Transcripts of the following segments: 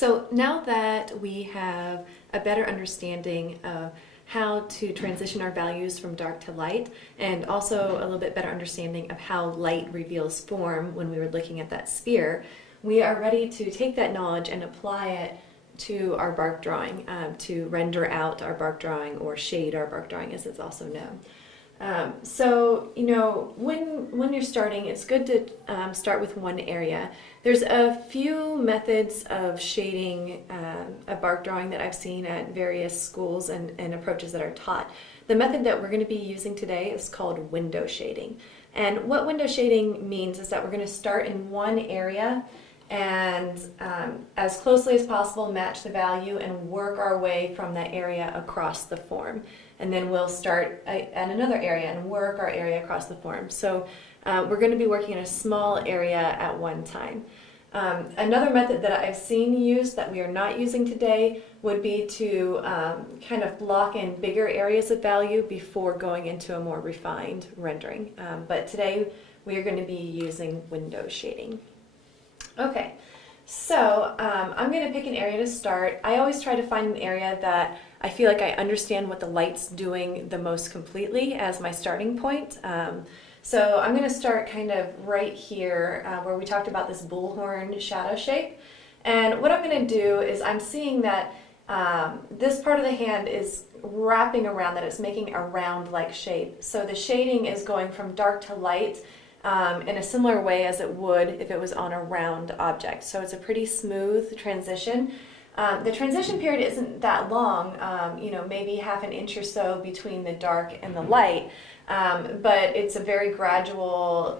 So now that we have a better understanding of how to transition our values from dark to light, and also a little bit better understanding of how light reveals form when we were looking at that sphere, we are ready to take that knowledge and apply it to our bark drawing, to render out our bark drawing, or shade our bark drawing as it's also known. When you're starting, it's good to start with one area. There's a few methods of shading a bark drawing that I've seen at various schools and approaches that are taught. The method that we're going to be using today is called window shading. And what window shading means is that we're going to start in one area and as closely as possible match the value and work our way from that area across the form. And then we'll start at another area and work our area across the form. So we're going to be working in a small area at one time. Another method that I've seen used that we are not using today would be to kind of block in bigger areas of value before going into a more refined rendering. But today we are going to be using window shading. Okay, so I'm going to pick an area to start. I always try to find an area that I feel like I understand what the light's doing the most completely as my starting point. So I'm going to start kind of right here where we talked about this bullhorn shadow shape. And what I'm going to do is I'm seeing that this part of the hand is wrapping around, that it's making a round-like shape. So the shading is going from dark to light in a similar way as it would if it was on a round object. So it's a pretty smooth transition. The transition period isn't that long, maybe half an inch or so between the dark and the light, but it's a very gradual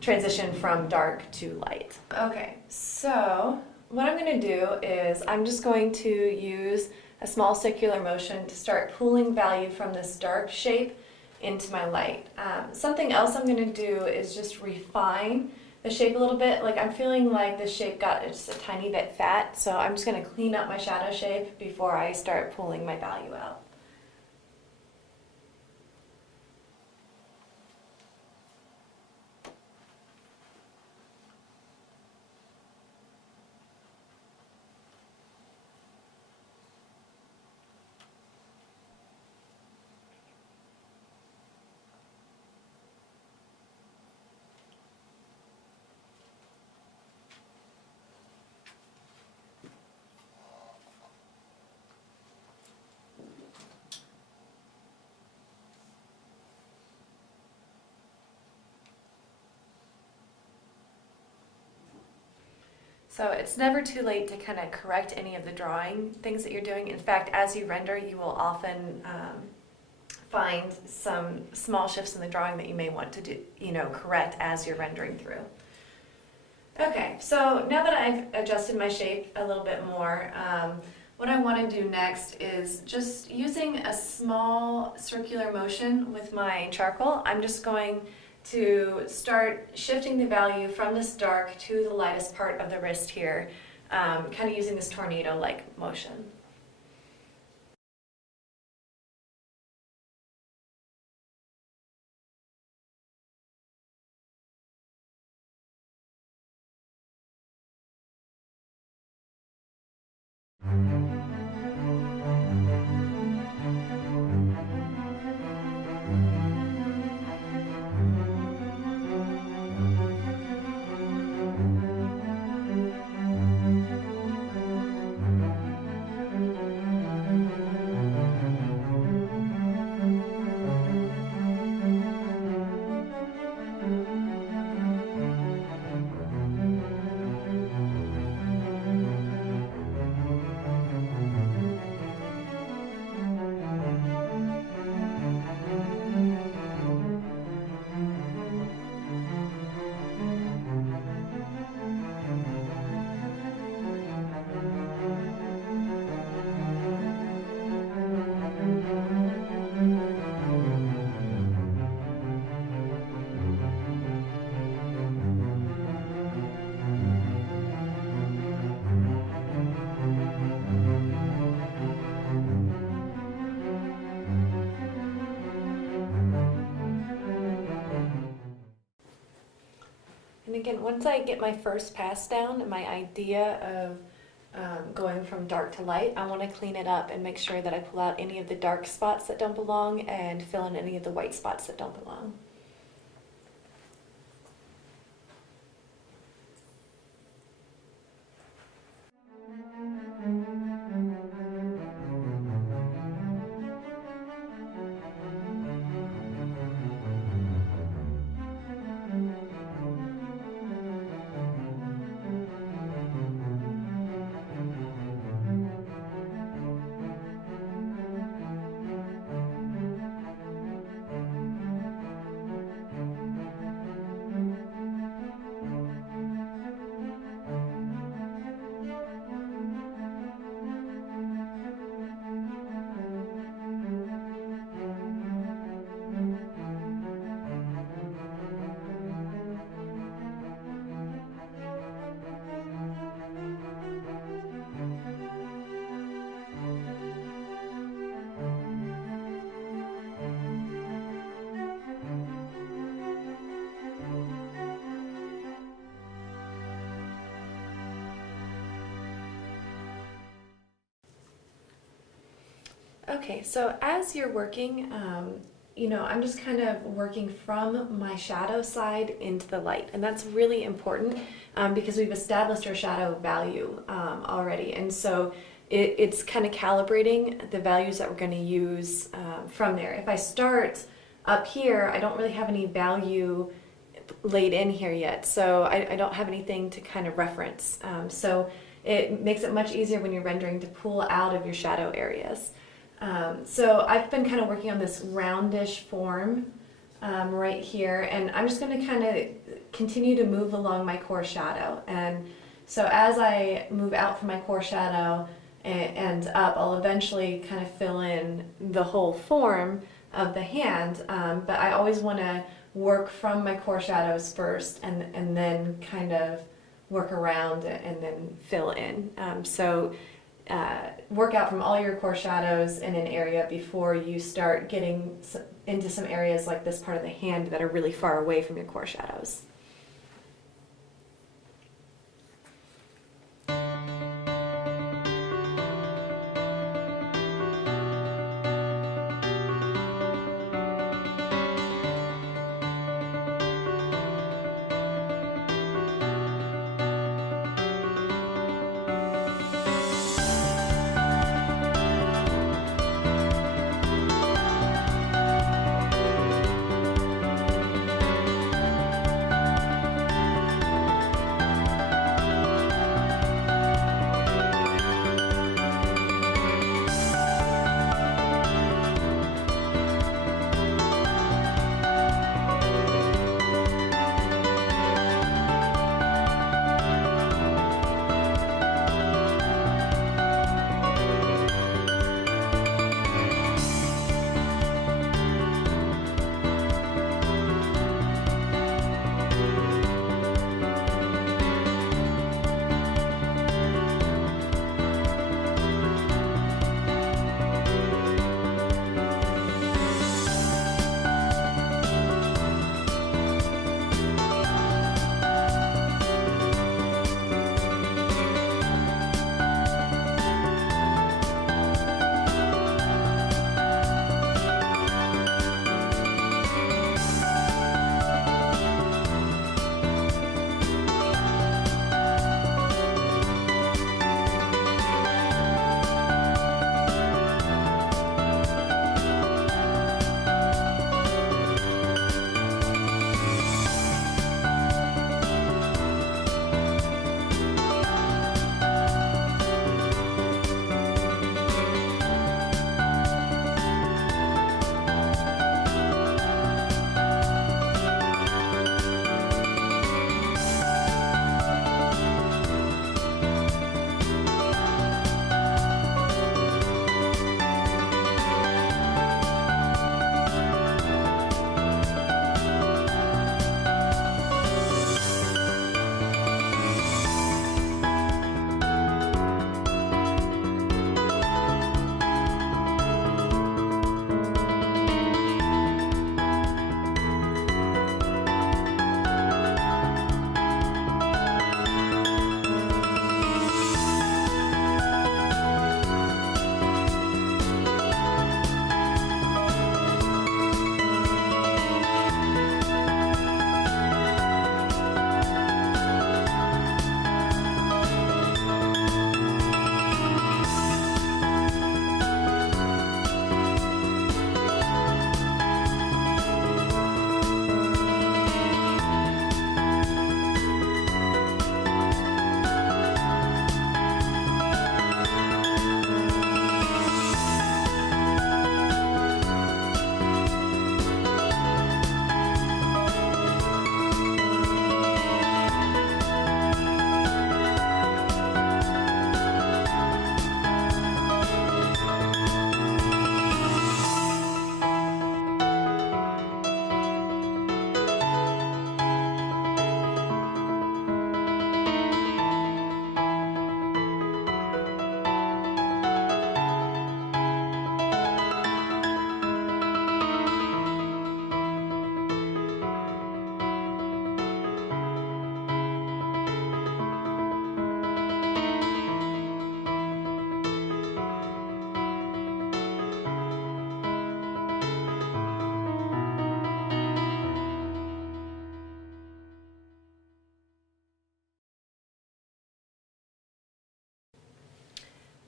transition from dark to light. Okay, so what I'm going to do is I'm just going to use a small circular motion to start pulling value from this dark shape into my light. Something else I'm going to do is just refine the shape a little bit. Like, I'm feeling like this shape got just a tiny bit fat, so I'm just going to clean up my shadow shape before I start pulling my value out. So it's never too late to kind of correct any of the drawing things that you're doing. In fact, as you render, you will often find some small shifts in the drawing that you may want to do, correct as you're rendering through. Okay, so now that I've adjusted my shape a little bit more, what I want to do next is just using a small circular motion with my charcoal. I'm just going to start shifting the value from this dark to the lightest part of the wrist here, kind of using this tornado-like motion. And again, once I get my first pass down and my idea of going from dark to light, I want to clean it up and make sure that I pull out any of the dark spots that don't belong and fill in any of the white spots that don't belong. Okay, so as you're working, I'm just kind of working from my shadow side into the light, and that's really important because we've established our shadow value already, and so it's kind of calibrating the values that we're going to use from there. If I start up here, I don't really have any value laid in here yet, so I don't have anything to kind of reference. So it makes it much easier when you're rendering to pull out of your shadow areas. So I've been kind of working on this roundish form right here, and I'm just going to kind of continue to move along my core shadow. And so as I move out from my core shadow and up, I'll eventually kind of fill in the whole form of the hand, but I always want to work from my core shadows first and then kind of work around and then fill in. Work out from all your core shadows in an area before you start getting into some areas like this part of the hand that are really far away from your core shadows.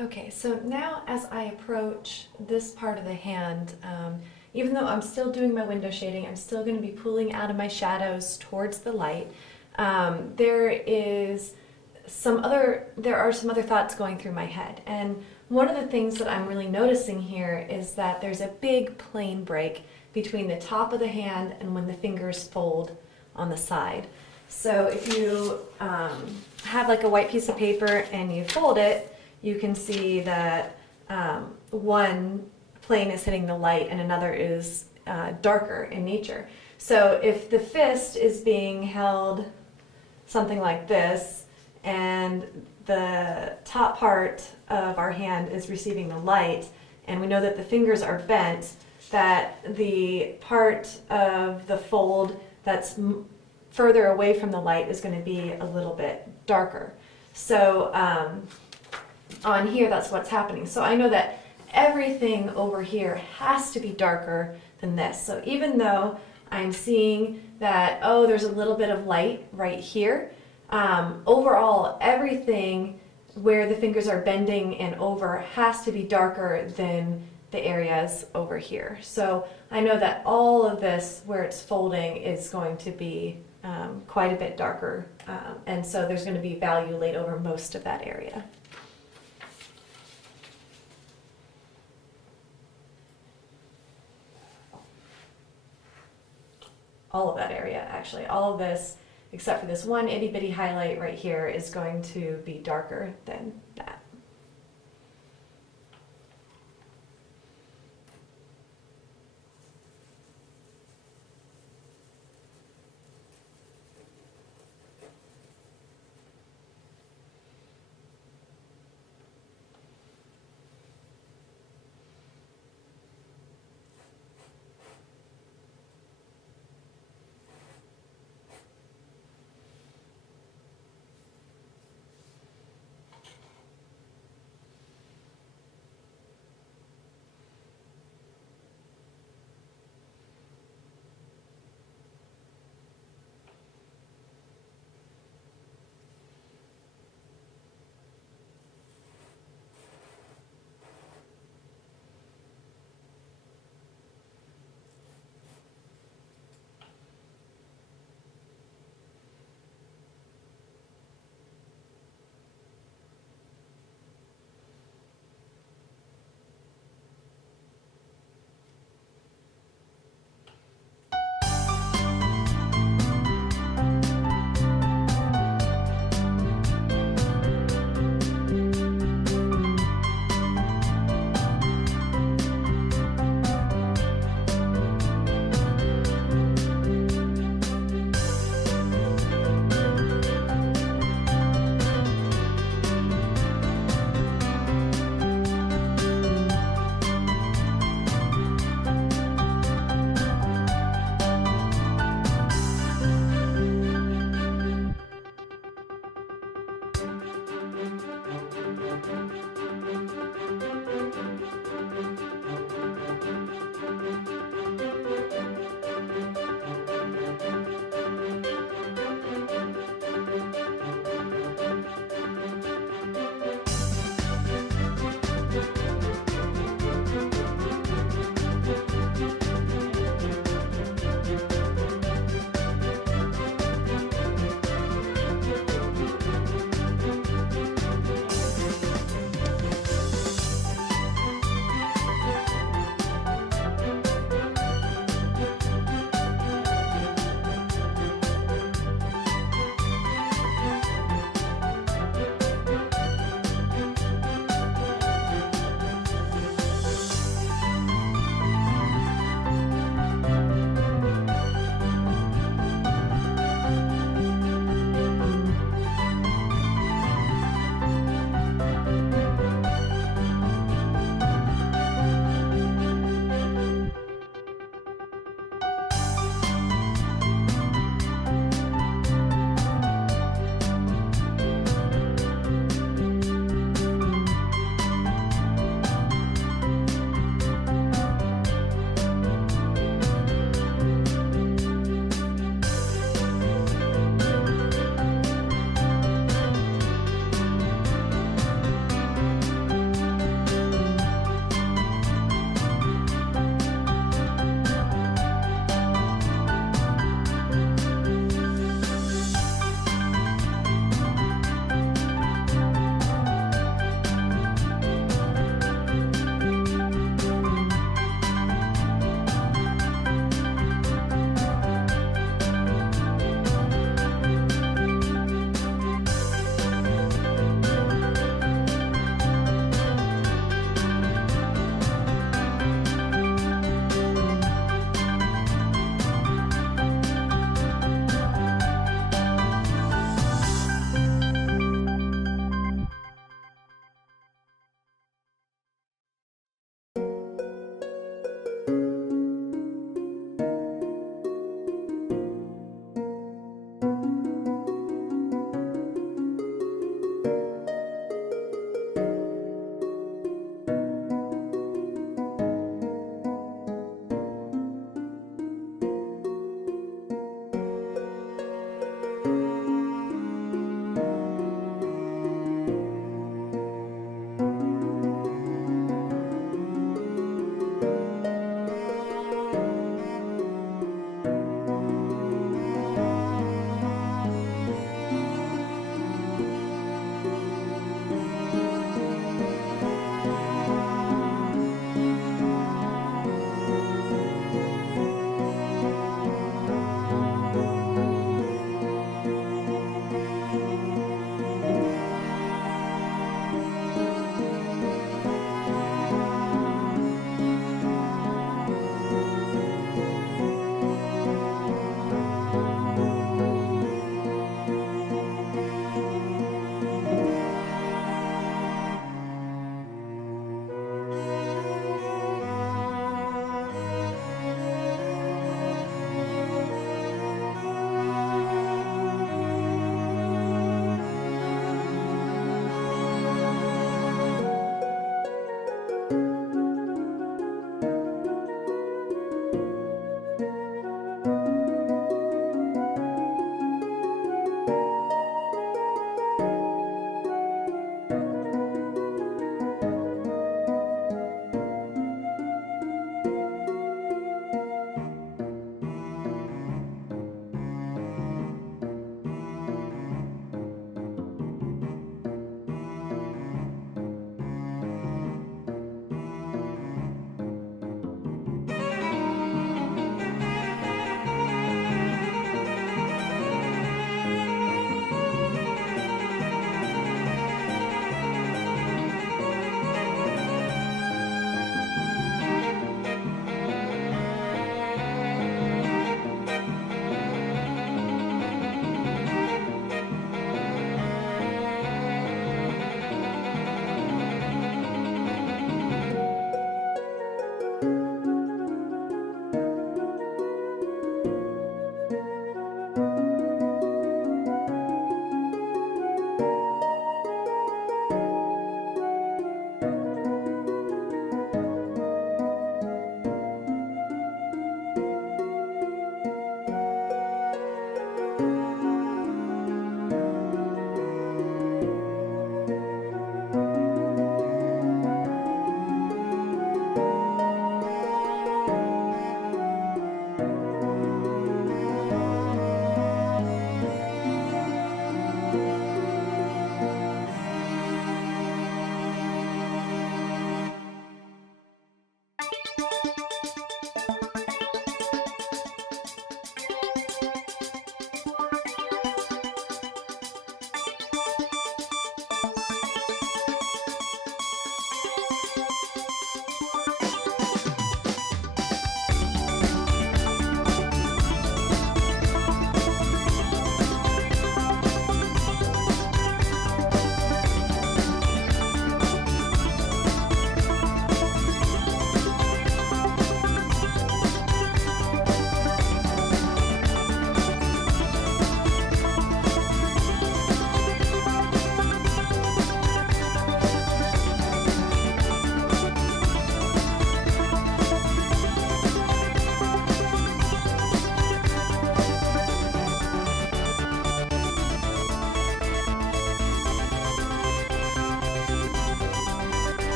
Okay, so now as I approach this part of the hand, even though I'm still doing my window shading, I'm still going to be pulling out of my shadows towards the light. There are some other thoughts going through my head, and one of the things that I'm really noticing here is that there's a big plane break between the top of the hand and when the fingers fold on the side. So if you have like a white piece of paper and you fold it, you can see that one plane is hitting the light and another is darker in nature. So if the fist is being held something like this and the top part of our hand is receiving the light, and we know that the fingers are bent, that the part of the fold that's further away from the light is going to be a little bit darker. So on here, that's what's happening. So I know that everything over here has to be darker than this. So even though I'm seeing that, oh, there's a little bit of light right here, overall, everything where the fingers are bending and over has to be darker than the areas over here. So I know that all of this, where it's folding, is going to be quite a bit darker. And so there's going to be value laid over most of that area. All of that area, actually. All of this, except for this one itty bitty highlight right here, is going to be darker than that.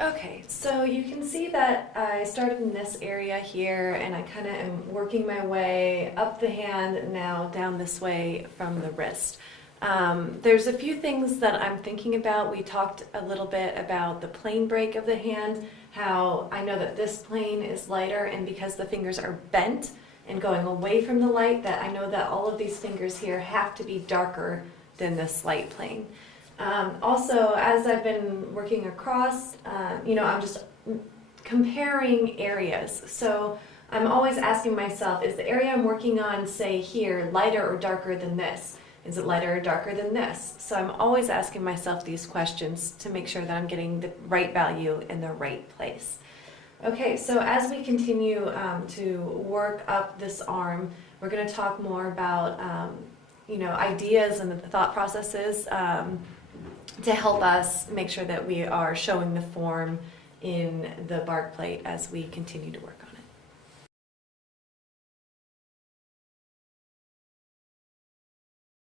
Okay, so you can see that I started in this area here and I kind of am working my way up the hand now down this way from the wrist. There's a few things that I'm thinking about. We talked a little bit about the plane break of the hand, how I know that this plane is lighter, and because the fingers are bent and going away from the light, that I know that all of these fingers here have to be darker than this light plane. Also, as I've been working across, I'm just comparing areas. So I'm always asking myself, is the area I'm working on, say here, lighter or darker than this? Is it lighter or darker than this? So I'm always asking myself these questions to make sure that I'm getting the right value in the right place. Okay, so as we continue to work up this arm, we're going to talk more about ideas and the thought processes to help us make sure that we are showing the form in the bark plate as we continue to work on it.